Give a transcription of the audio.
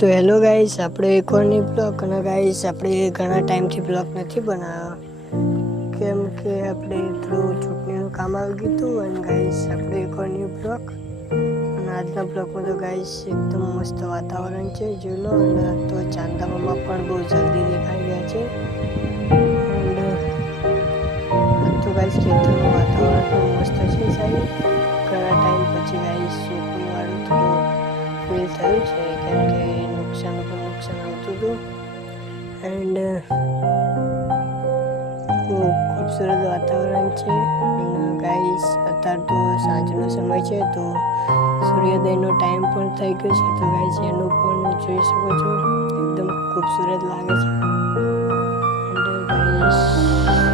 તો hello guys, આપણે એક વાર નહીં બ્લોગ અને ગાઈસ આપણે ઘણા ટાઈમથી બ્લોગ નથી બનાવ્યો કેમ કે આપણે થોડું ચૂંટણીનું કામ આવી ગયું હતું. અને ગાઈસ આપણે એક વાર ન્યૂ બ્લોગ અને આજના બ્લોગમાં તો ગાઈસ એકદમ મસ્ત વાતાવરણ છે, જોઈ લો. અને તો ચાંદામામાં પણ બહુ જલ્દી દેખાઈ ગયા છે. તો ગાઈસ ખેતરનું વાતાવરણ પણ મસ્ત છે સાહેબ. ઘણા ટાઈમ પછી ગાઈસ ચૂંટણીવાળું થોડું ફીલ થયું છે કેમ કે નુકસાન આવતું હતું. એન્ડ બહુ ખૂબસૂરત વાતાવરણ છે. અને ગાઈસ અત્યારે તો સાંજનો સમય છે, તો સૂર્યોદયનો ટાઈમ પણ થઈ ગયો છે. તો ગાઈસ એનું પણ જોઈ શકો છો, એકદમ ખૂબસૂરત લાગે છે. And guys